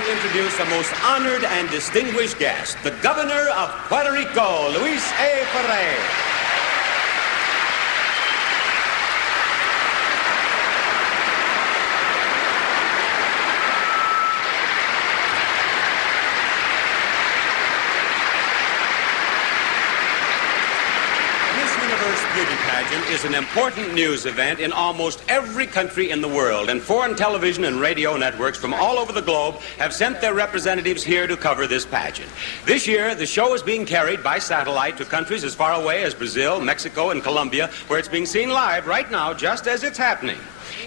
to introduce a most honored and distinguished guest, the Governor of Puerto Rico, Luis A. Ferrer. Beauty pageant is an important news event in almost every country in the world, and foreign television and radio networks from all over the globe have sent their representatives here to cover this pageant. This year, the show is being carried by satellite to countries as far away as Brazil, Mexico, and Colombia, where it's being seen live right now, just as it's happening.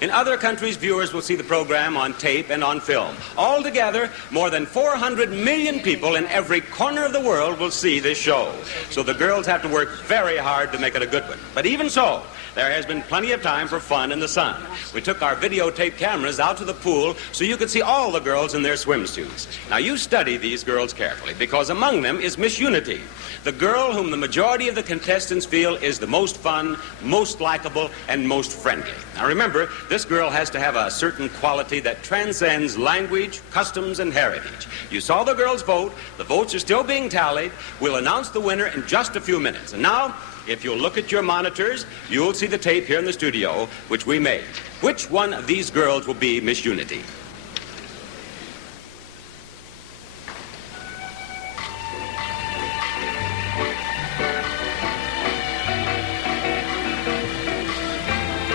In other countries, viewers will see the program on tape and on film. Altogether, more than 400 million people in every corner of the world will see this show. So the girls have to work very hard to make it a good one. But even so, there has been plenty of time for fun in the sun. We took our videotape cameras out to the pool so you could see all the girls in their swimsuits. Now, you study these girls carefully, because among them is Miss Unity, the girl whom the majority of the contestants feel is the most fun, most likable, and most friendly. Now, remember, this girl has to have a certain quality that transcends language, customs, and heritage. You saw the girls vote. The votes are still being tallied. We'll announce the winner in just a few minutes. And now, if you'll look at your monitors, you'll see the tape here in the studio, which we made. Which one of these girls will be Miss Unity?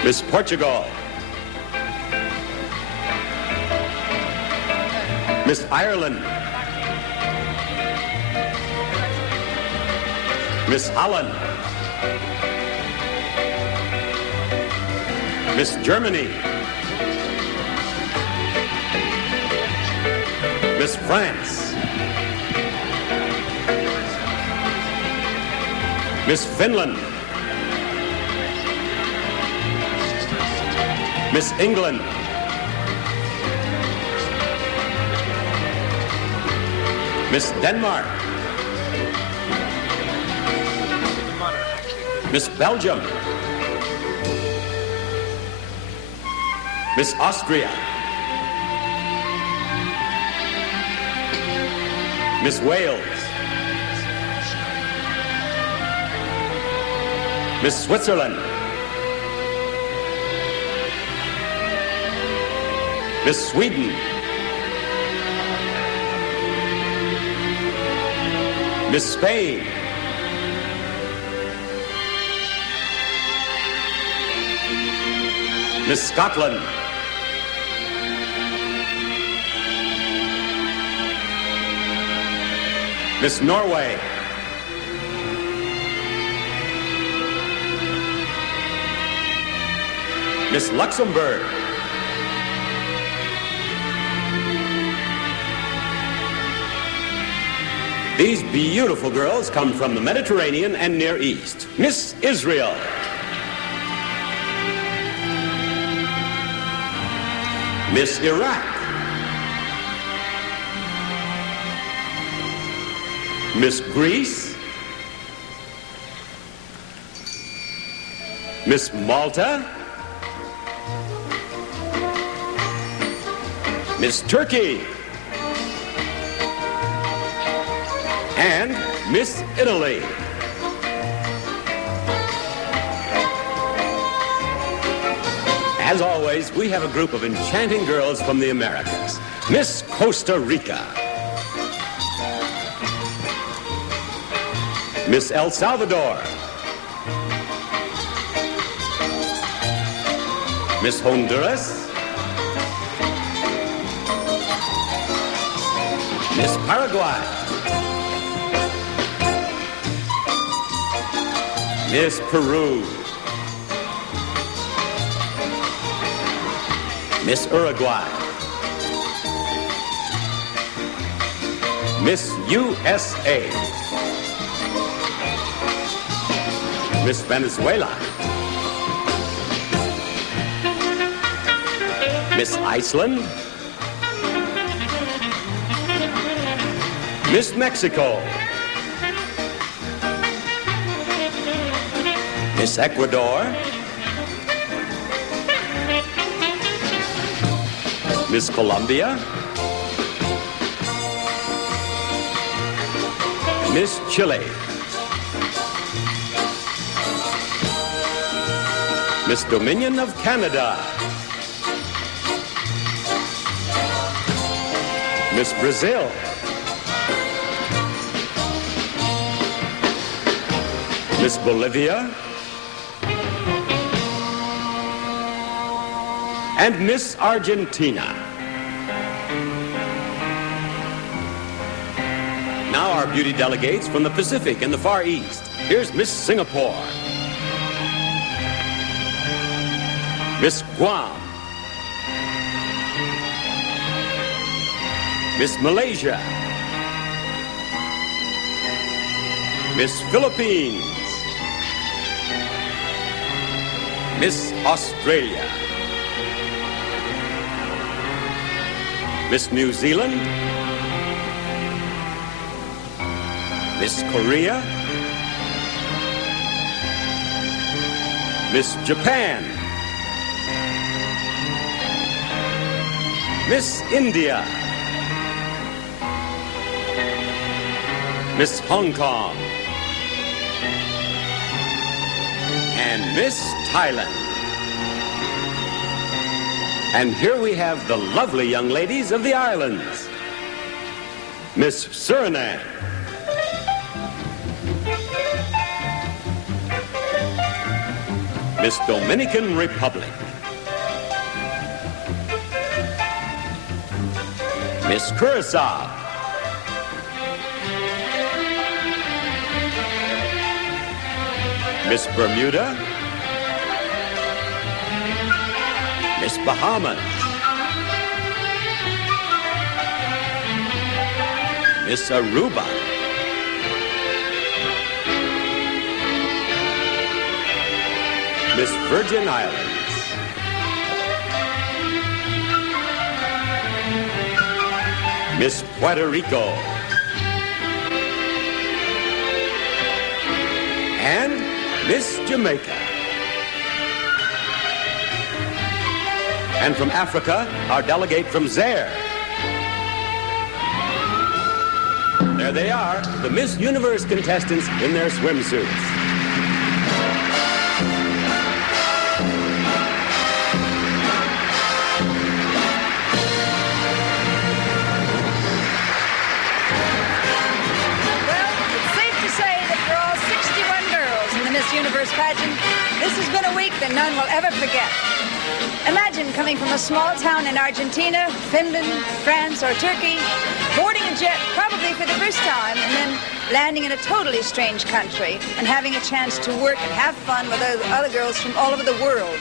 Miss Portugal. Miss Ireland. Miss Holland. Miss Germany. Miss France. Miss Finland. Miss England. Miss Denmark. Miss Belgium. Miss Austria. Miss Wales. Miss Switzerland. Miss Sweden. Miss Spain. Miss Scotland. Miss Norway. Miss Luxembourg. These beautiful girls come from the Mediterranean and Near East. Miss Israel. Miss Iraq. Miss Greece. Miss Malta. Miss Turkey. And Miss Italy. As always, we have a group of enchanting girls from the Americas. Miss Costa Rica. Miss El Salvador. Miss Honduras. Miss Paraguay. Miss Peru. Miss Uruguay. Miss USA. Miss Venezuela. Miss Iceland. Miss Mexico. Miss Ecuador. Miss Colombia. Miss Chile. Miss Dominion of Canada. Miss Brazil. Miss Bolivia. And Miss Argentina. Now our beauty delegates from the Pacific and the Far East. Here's Miss Singapore. Miss Guam. Miss Malaysia. Miss Philippines. Miss Australia. Miss New Zealand. Miss Korea. Miss Japan. Miss India. Miss Hong Kong. And Miss Thailand. And here we have the lovely young ladies of the islands. Miss Suriname. Miss Dominican Republic. Miss Curacao. Miss Bermuda. Miss Bahamas. Miss Aruba. Miss Virgin Islands. Miss Puerto Rico. And Miss Jamaica. And from Africa, our delegate from Zaire. There they are, the Miss Universe contestants in their swimsuits. Universe pageant, this has been a week that none will ever forget. Imagine coming from a small town in Argentina, Finland, France, or Turkey, boarding a jet probably for the first time, and then landing in a totally strange country and having a chance to work and have fun with other girls from all over the world.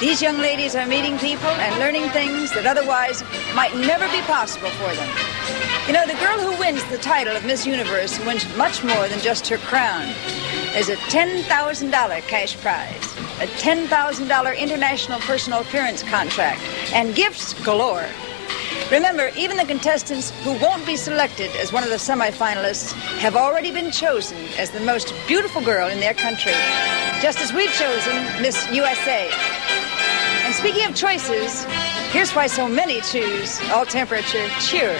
These young ladies are meeting people and learning things that otherwise might never be possible for them. You know, the girl who wins the title of Miss Universe wins much more than just her crown. There's a $10,000 cash prize, a $10,000 international personal appearance contract, and gifts galore. Remember, even the contestants who won't be selected as one of the semifinalists have already been chosen as the most beautiful girl in their country, just as we've chosen Miss USA. And speaking of choices, here's why so many choose all temperature cheer.